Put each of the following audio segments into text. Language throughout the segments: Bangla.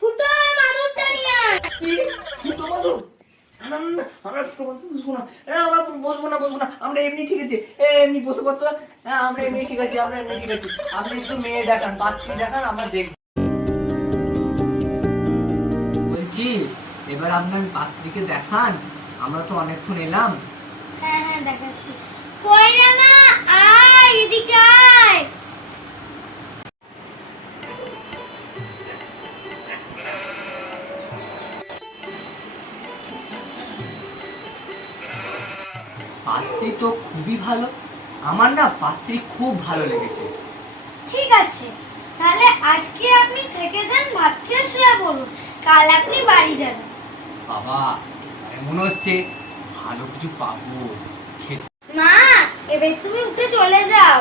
ফুটো মাদুরটা নিয়ে আয়। কি? ফুটো মাদুর? না না না, না, আমরা ফুটো মাদুর বসবো না। আমরা বসবো না বসবো না। আমরা এমনি ঠিক আছে। এমনি বসে করতো আমরা এমনি ঠিক আছে আমরা এমনি ঠিক আছে। আপনি শুধু মেয়ে দেখান পাত্রী দেখান আমরা দেখব। বলছি এবার আপনার পাত্রীকে দেখান। আমরা তো অনেকক্ষণ এলাম। হ্যাঁ হ্যাঁ দেখাচ্ছি। কই পাত্রী তো খুবই ভালো। আমার না পাত্রী খুব ভালো লেগেছে। ঠিক আছে তাহলে আজকে আপনি থেকে যান ভাত খেয়ে শুয়ে পড়ুন। কাল আপনি বাড়ি যাবেন। বাবা এমন হচ্ছে ভালো কিছু পাবো। মা এবার তুমি উঠে চলে যাও।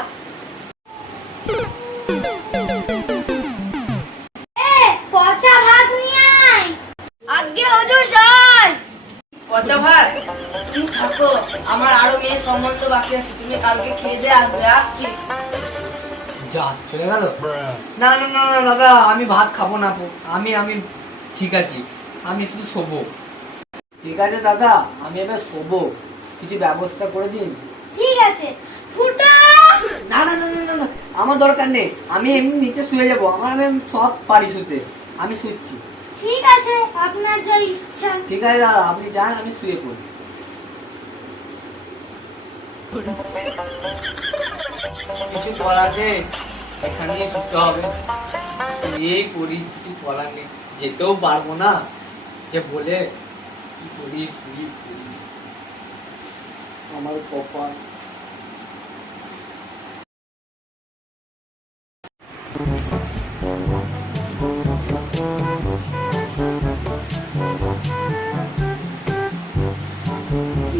তুমি আমার আরও মেয়ে সম্বন্ধ বাকি আছে তুমি কালকে খেয়ে দিয়ে আসবে আসছি। যা চলে গেল? না না না না দাদা আমি ভাত খাব না আমি আমি ঠিক আছি। আমি শুধু শোবো। ঠিক আছে দাদা আমি এবার শোবো। কিছু ব্যবস্থা করে দিন। ঠিক আছে। ফুটা! না না না না না, না আমার দরকার নেই। আমি এমনি নিচে শুয়ে যাব। আমার আমি সব পারি শুতে। আমি শুচ্ছি। ঠিক আছে আপনার যা ইচ্ছা। ঠিক আছে দাদা আপনি যান আমি শুয়ে পড়ি। কিছু পড়াতে এখানে শিখতে হবে। এই করি কিছু পড়ার নেই। যেতেও পারব না। যে বলে, কি করিস করিস করিস। আমার কপাল। Thank you.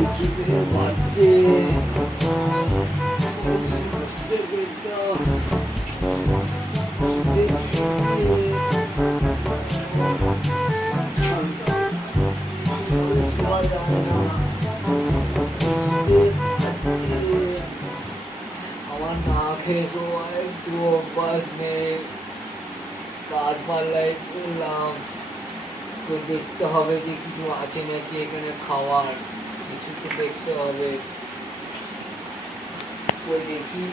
আমার না খেয়ে শোয়া একটু অভ্যাস নেই কার পাল্লায় পড়লাম তো দেখতে হবে যে কিছু আছে নাকি এখানে খাওয়ার। কিছু তো দেখতে হবে। ওই দেখি।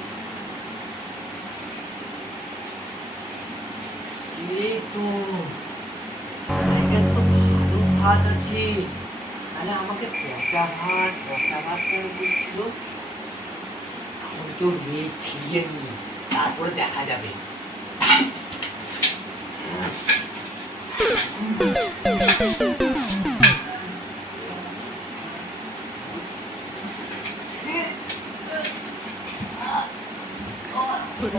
আমাকে পচা ভাত পচা ভাত কেন বলছিল? এখন তো মেয়ে খিরিয়ে নি তারপরে দেখা যাবে।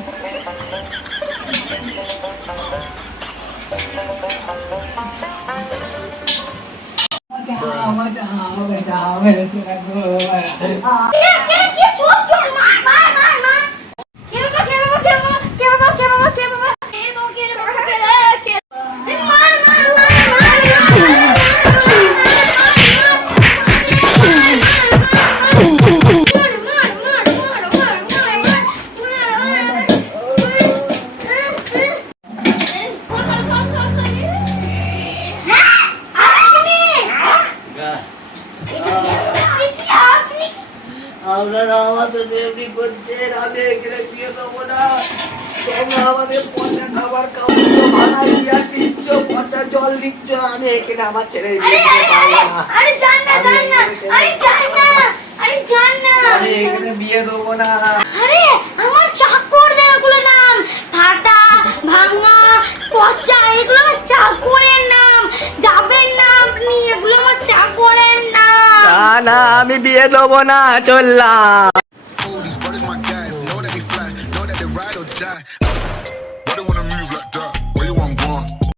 我讲，我讲，我跟你讲，我跟你讲。আপনারা আমাদের করছেন আমি এখানে বিয়ে দেবো না। তোমরা আমাদের পচা খাবার খাওয়াচ্ছ ভাড়া দিয়া দিচ্ছ পচা জল দিচ্ছ আমি এখানে আমার ছেলে বিয়ে দিতে পারব না। দেবো না চললাম